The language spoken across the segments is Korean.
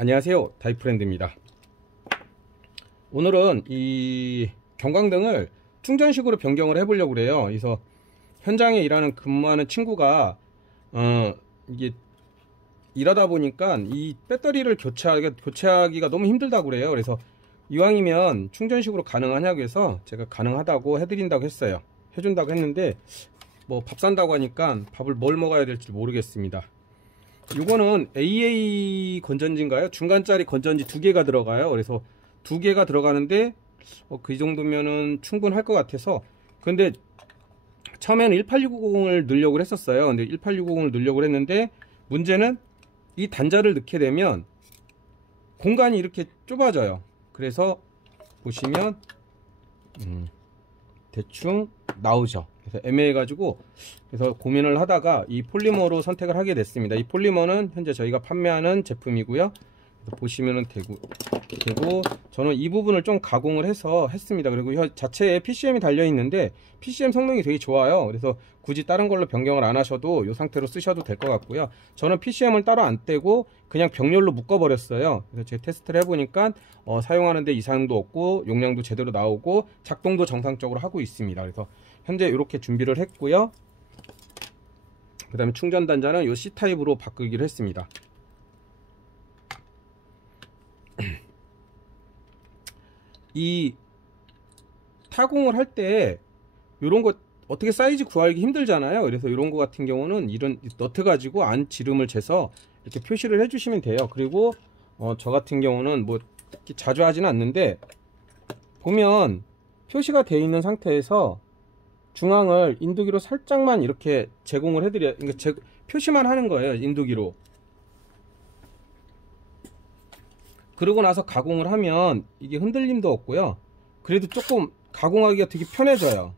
안녕하세요, 다이프렌드입니다. 오늘은 이 경광등을 충전식으로 변경을 해보려고 그래요. 그래서 현장에 근무하는 친구가 이게 일하다 보니까 이 배터리를 교체하기가 너무 힘들다고 그래요. 그래서 이왕이면 충전식으로 가능하냐고 해서 제가 가능하다고 해드린다고 했어요. 해준다고 했는데 뭐 밥 산다고 하니까 밥을 뭘 먹어야 될지 모르겠습니다. 이거는 AA 건전지인가요? 중간짜리 건전지 2개가 들어가요. 그래서 2개가 들어가는데 그 정도면은 충분할 것 같아서. 근데 처음에는 18650을 넣으려고 했었어요. 근데 18650을 넣으려고 했는데 문제는 이 단자를 넣게 되면 공간이 이렇게 좁아져요. 그래서 보시면 대충 나오죠. 그래서 애매해가지고 그래서 고민을 하다가 이 폴리머로 선택을 하게 됐습니다. 이 폴리머는 현재 저희가 판매하는 제품이고요. 보시면은 되고 저는 이 부분을 좀 가공을 해서 했습니다. 그리고 자체에 PCM이 달려 있는데 PCM 성능이 되게 좋아요. 그래서 굳이 다른 걸로 변경을 안 하셔도 이 상태로 쓰셔도 될 것 같고요. 저는 PCM을 따로 안 떼고 그냥 병렬로 묶어 버렸어요. 그래서 제가 테스트를 해보니까 사용하는데 이상도 없고 용량도 제대로 나오고 작동도 정상적으로 하고 있습니다. 그래서 현재 이렇게 준비를 했고요. 그 다음에 충전 단자는 이 C타입으로 바꾸기로 했습니다. 이 타공을 할 때 이런 거 어떻게 사이즈 구하기 힘들잖아요. 그래서 이런 거 같은 경우는 이런 너트 가지고 안 지름을 재서 이렇게 표시를 해 주시면 돼요. 그리고 저 같은 경우는 뭐 특히 자주 하지는 않는데 보면 표시가 되어 있는 상태에서 중앙을 인두기로 살짝만 이렇게 제공을 해드려요. 그러니까 표시만 하는 거예요, 인두기로. 그러고 나서 가공을 하면 이게 흔들림도 없고요. 그래도 조금 가공하기가 되게 편해져요.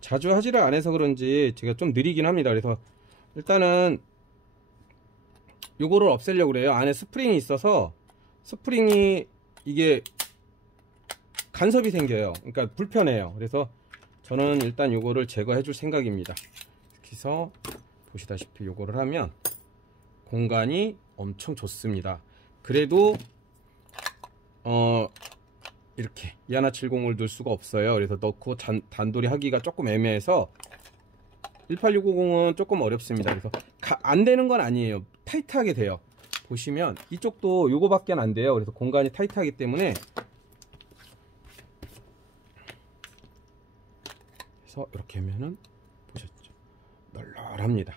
자주 하지를 안 해서 그런지 제가 좀 느리긴 합니다. 그래서 일단은 요거를 없애려고 그래요. 안에 스프링이 있어서 스프링이 이게 간섭이 생겨요. 그러니까 불편해요. 그래서 저는 일단 요거를 제거해 줄 생각입니다. 그래서 보시다시피 요거를 하면 공간이 엄청 좋습니다. 그래도 이렇게 2170을 넣을 수가 없어요. 그래서 넣고 단돌이 하기가 조금 애매해서 18650은 조금 어렵습니다. 그래서 안 되는 건 아니에요. 타이트하게 돼요. 보시면 이쪽도 요거밖에 안 돼요. 그래서 공간이 타이트하기 때문에 그래서 이렇게 하면은 보셨죠? 널널합니다.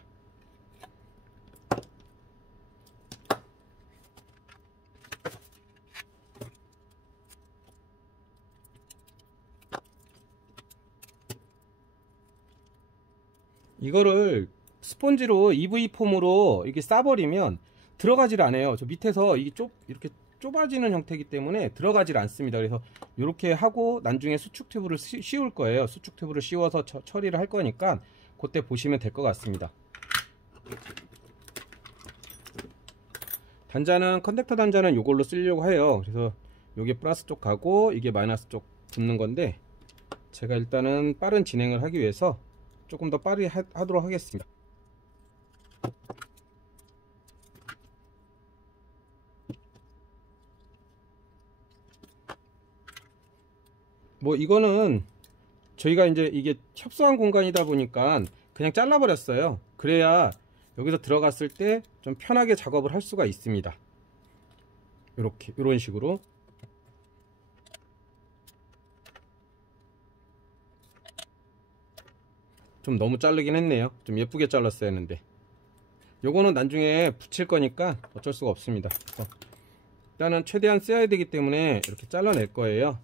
이거를 스펀지로 EV 폼으로 이렇게 싸버리면 들어가질 않아요. 저 밑에서 이게 이렇게 좁아지는 형태이기 때문에 들어가질 않습니다. 그래서 이렇게 하고 나중에 수축 튜브를 씌울 거예요. 수축 튜브를 씌워서 처리를 할 거니까 그때 보시면 될 것 같습니다. 단자는 컨택터 단자는 이걸로 쓰려고 해요. 그래서 이게 플러스 쪽 가고 이게 마이너스 쪽 붙는 건데 제가 일단은 빠른 진행을 하기 위해서 조금 더 빠르게 하도록 하겠습니다. 뭐 이거는 저희가 이제 이게 협소한 공간이다 보니까 그냥 잘라 버렸어요. 그래야 여기서 들어갔을 때 좀 편하게 작업을 할 수가 있습니다. 이런 식으로. 좀 너무 자르긴 했네요. 좀 예쁘게 잘랐어야 했는데 요거는 나중에 붙일 거니까 어쩔 수가 없습니다. 일단은 최대한 써야 되기 때문에 이렇게 잘라낼 거예요.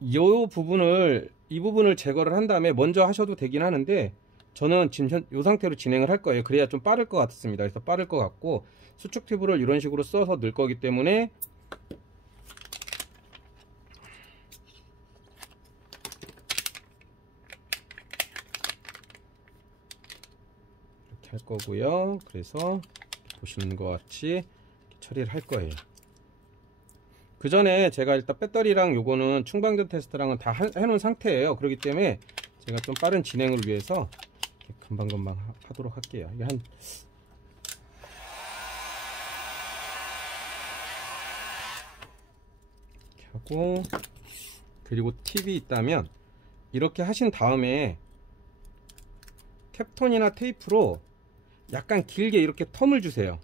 이 부분을 제거를 한 다음에 먼저 하셔도 되긴 하는데 저는 지금 이 상태로 진행을 할 거예요. 그래야 좀 빠를 것 같습니다. 그래서 빠를 것 같고 수축 튜브를 이런 식으로 써서 넣을 거기 때문에 거고요. 그래서 보시는 것 같이 처리를 할 거예요. 그 전에 제가 일단 배터리랑 요거는 충방전 테스트랑은 다 해놓은 상태예요. 그렇기 때문에 제가 좀 빠른 진행을 위해서 금방금방 하도록 할게요. 이게 한 이렇게 하고, 그리고 팁이 있다면 이렇게 하신 다음에 캡톤이나 테이프로 약간 길게 이렇게 텀을 주세요.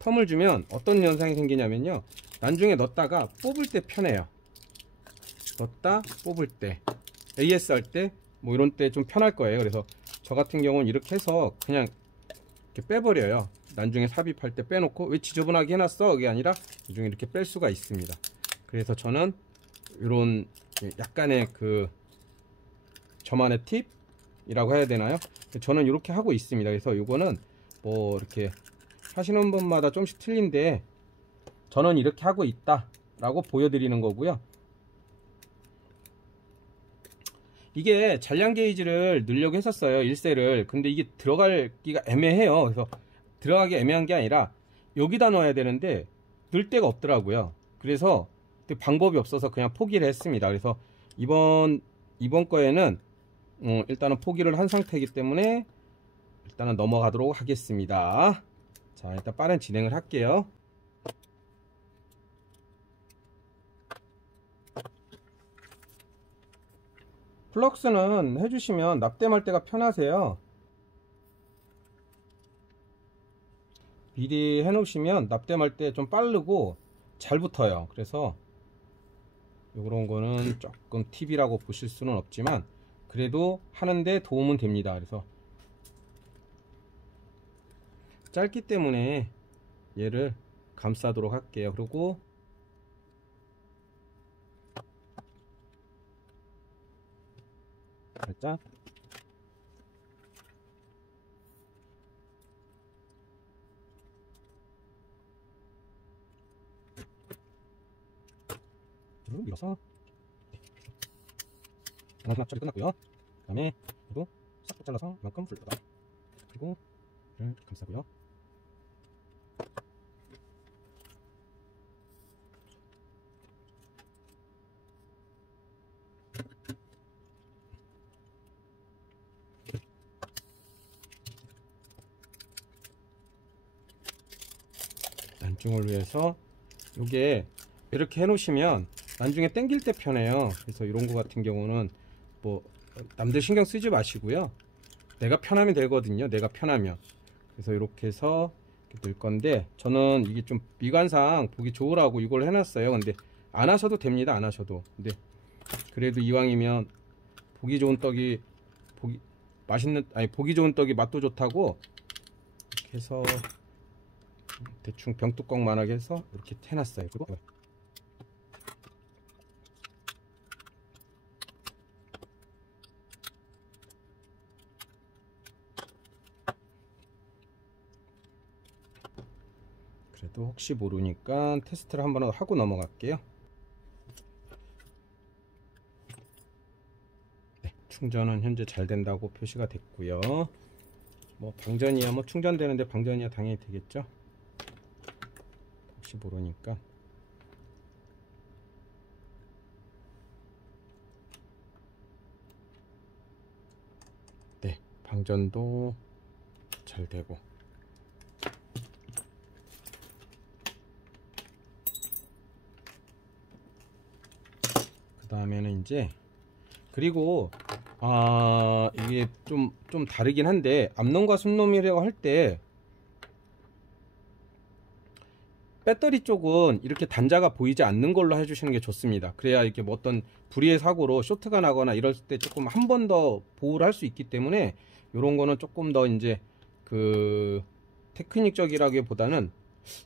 텀을 주면 어떤 현상이 생기냐면요, 나중에 넣었다가 뽑을 때 편해요. 넣었다 뽑을 때, AS 할 때 뭐 이런 때 좀 편할 거예요. 그래서 저 같은 경우는 이렇게 해서 그냥 이렇게 빼버려요. 나중에 삽입할 때 빼놓고, 왜 지저분하게 해놨어? 그게 아니라 나중에 이렇게 뺄 수가 있습니다. 그래서 저는 이런 약간의 그 저만의 팁이라고 해야 되나요? 저는 이렇게 하고 있습니다. 그래서 이거는 뭐 이렇게 하시는 분마다 좀씩 틀린데 저는 이렇게 하고 있다 라고 보여드리는 거고요. 이게 잔량 게이지를 넣으려고 했었어요, 1셀을. 근데 이게 들어가기가 애매해요. 그래서 들어가기 애매한 게 아니라 여기다 넣어야 되는데 넣을 데가 없더라고요. 그래서 방법이 없어서 그냥 포기를 했습니다. 그래서 이번 거에는 일단은 포기를 한 상태이기 때문에 일단은 넘어가도록 하겠습니다. 자, 일단 빠른 진행을 할게요. 플럭스는 해주시면 납땜할 때가 편하세요. 미리 해놓으시면 납땜할 때 좀 빠르고 잘 붙어요. 그래서 이런 거는 조금 팁이라고 보실 수는 없지만 그래도 하는데 도움은 됩니다. 그래서 짧기 때문에 얘를 감싸도록 할게요. 그리고 살짝 밀어서 하나 처리 끝났고요. 그 다음에 이도 싹 잘라서 이만큼 풀러다, 그리고 이렇게 감싸고요. 안중을 위해서 요게 이렇게 해 놓으시면 나중에 당길 때 편해요. 그래서 이런 거 같은 경우는 뭐 남들 신경 쓰지 마시고요, 내가 편하면 되거든요. 내가 편하면. 그래서 이렇게 해서 이렇게 넣을 건데, 저는 이게 좀 미관상 보기 좋으라고 이걸 해놨어요. 근데 안 하셔도 됩니다. 안 하셔도. 근데 그래도 이왕이면 보기 좋은 떡이 보기 좋은 떡이 맛도 좋다고 이렇게 해서 대충 병뚜껑만하게 해서 이렇게 해놨어요. 그리고 그래도 혹시 모르니까 테스트를 한번 하고 넘어갈게요. 네, 충전은 현재 잘 된다고 표시가 됐고요. 뭐 방전이야 뭐 충전되는데 방전이야 당연히 되겠죠. 혹시 모르니까. 네, 방전도 잘 되고. 그 다음에는 이제, 그리고 이게 좀 다르긴 한데, 암놈과 순놈이라고 할 때 배터리 쪽은 이렇게 단자가 보이지 않는 걸로 해주시는 게 좋습니다. 그래야 이렇게 뭐 어떤 불의의 사고로 쇼트가 나거나 이럴 때 조금 한 번 더 보호를 할 수 있기 때문에, 이런 거는 조금 더 이제 그 테크닉적이라기보다는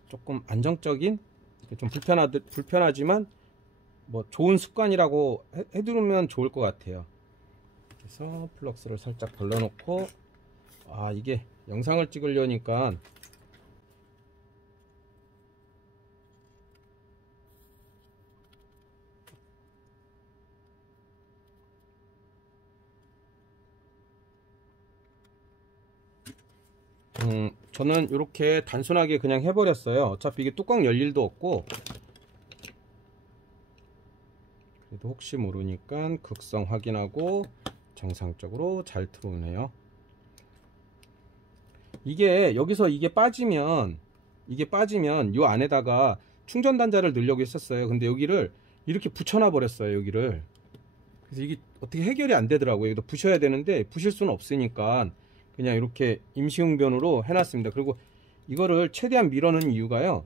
조금 안정적인, 좀 불편하지만 뭐 좋은 습관이라고 해두면 좋을 것 같아요. 그래서 플럭스를 살짝 벌려놓고, 이게 영상을 찍으려니까 저는 이렇게 단순하게 그냥 해버렸어요. 어차피 이게 뚜껑 열 일도 없고, 그래도 혹시 모르니까 극성 확인하고 정상적으로 잘 들어오네요. 이게 여기서 이게 빠지면 요 안에다가 충전 단자를 넣으려고 했었어요. 근데 여기를 이렇게 붙여놔 버렸어요, 여기를. 그래서 이게 어떻게 해결이 안 되더라고요. 여기도 부셔야 되는데 부실 수는 없으니까 그냥 이렇게 임시응변으로 해놨습니다. 그리고 이거를 최대한 밀어넣은 이유가요,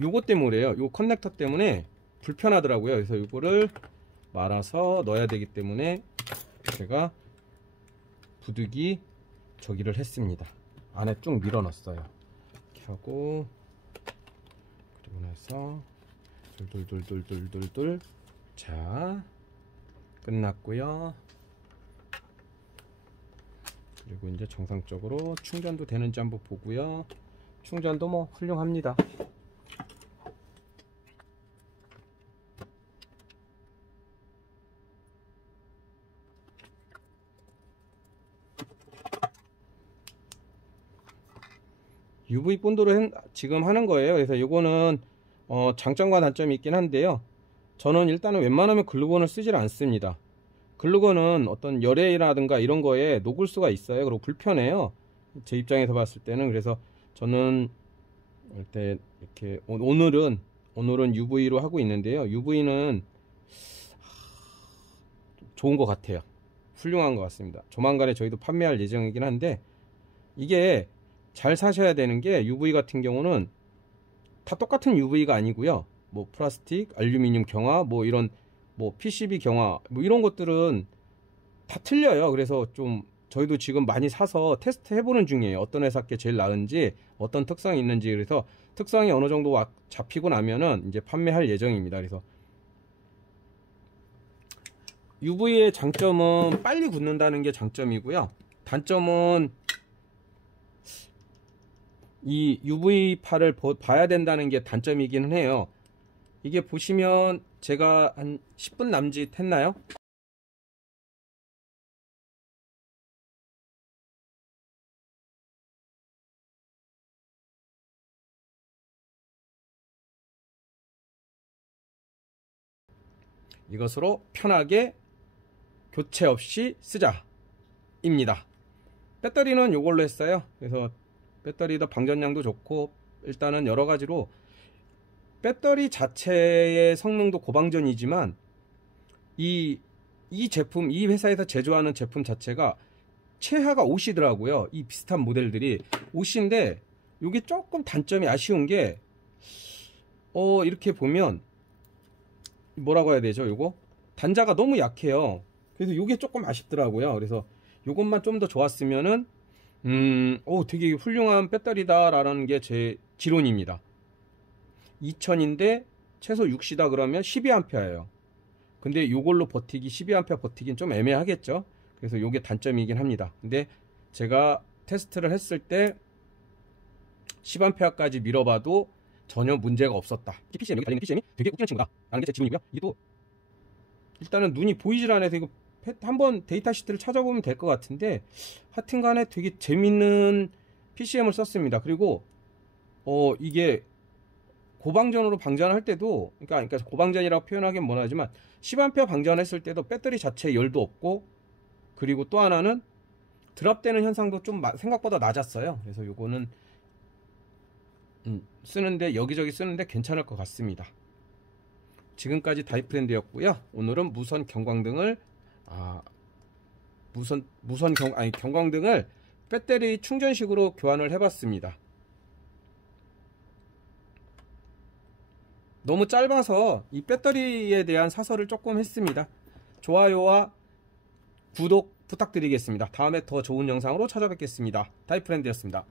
요거 때문에요. 요 커넥터 때문에 불편하더라고요. 그래서 이거를 말아서 넣어야 되기 때문에 제가 부득이 저기를 했습니다. 안에 쭉 밀어 넣었어요. 이렇게 하고, 그리고 나서 둘둘둘둘둘둘. 자, 끝났고요. 그리고 이제 정상적으로 충전도 되는지 한번 보고요. 충전도 뭐 훌륭합니다. UV 본드로 지금 하는 거예요. 그래서 이거는 장점과 단점이 있긴 한데요. 저는 일단은 웬만하면 글루건을 쓰질 않습니다. 글루건은 어떤 열에라든가 이런 거에 녹을 수가 있어요. 그리고 불편해요, 제 입장에서 봤을 때는. 그래서 저는 이렇게 오늘은 UV로 하고 있는데요. UV는 좋은 것 같아요. 훌륭한 것 같습니다. 조만간에 저희도 판매할 예정이긴 한데, 이게 잘 사셔야 되는 게, UV 같은 경우는 다 똑같은 UV가 아니고요. 뭐 플라스틱, 알루미늄 경화, 뭐 이런 뭐 PCB 경화, 뭐 이런 것들은 다 틀려요. 그래서 좀 저희도 지금 많이 사서 테스트 해보는 중이에요. 어떤 회사 게 제일 나은지, 어떤 특성이 있는지. 그래서 특성이 어느 정도 잡히고 나면은 이제 판매할 예정입니다. 그래서 UV의 장점은 빨리 굳는다는 게 장점이고요. 단점은 이 UV파를 봐야 된다는 게 단점이기는 해요. 이게 보시면 제가 한 10분 남짓 했나요? 이것으로 편하게 교체 없이 쓰자 입니다. 배터리는 이걸로 했어요. 그래서 배터리도 방전량도 좋고, 일단은 여러 가지로 배터리 자체의 성능도 고방전이지만 이 제품, 이 회사에서 제조하는 제품 자체가 최하가 옷이더라고요. 이 비슷한 모델들이 옷인데, 이게 조금 단점이 아쉬운 게, 이렇게 보면 뭐라고 해야 되죠? 요거 단자가 너무 약해요. 그래서 이게 조금 아쉽더라고요. 그래서 요것만 좀 더 좋았으면은 되게 훌륭한 배터리다 라는 게 제 지론입니다. 2000인데 최소 6시다 그러면 12A예요. 근데 요걸로 버티기, 12A 버티긴 좀 애매하겠죠. 그래서 요게 단점이긴 합니다. 근데 제가 테스트를 했을 때 10A까지 밀어봐도 전혀 문제가 없었다. PCM, 여기 달려있는 PCM이 되게 웃기는 친구다 라는 게 제 지론이고요. 이게 또 일단은 눈이 보이질 않아서 이거 한번 데이터 시트를 찾아보면 될 것 같은데, 하여튼간에 되게 재밌는 PCM을 썼습니다. 그리고 이게 고방전으로 방전할 때도, 그러니까 고방전이라고 표현하기는 뭐하지만 10A 방전했을 때도 배터리 자체에 열도 없고, 그리고 또 하나는 드랍되는 현상도 좀 생각보다 낮았어요. 그래서 요거는 쓰는데, 여기저기 쓰는데 괜찮을 것 같습니다. 지금까지 다이프랜드였고요. 오늘은 무선 경광등을 경광등을 배터리 충전식으로 교환을 해봤습니다. 너무 짧아서 이 배터리에 대한 사설을 조금 했습니다. 좋아요와 구독 부탁드리겠습니다. 다음에 더 좋은 영상으로 찾아뵙겠습니다. 다이프랜드였습니다.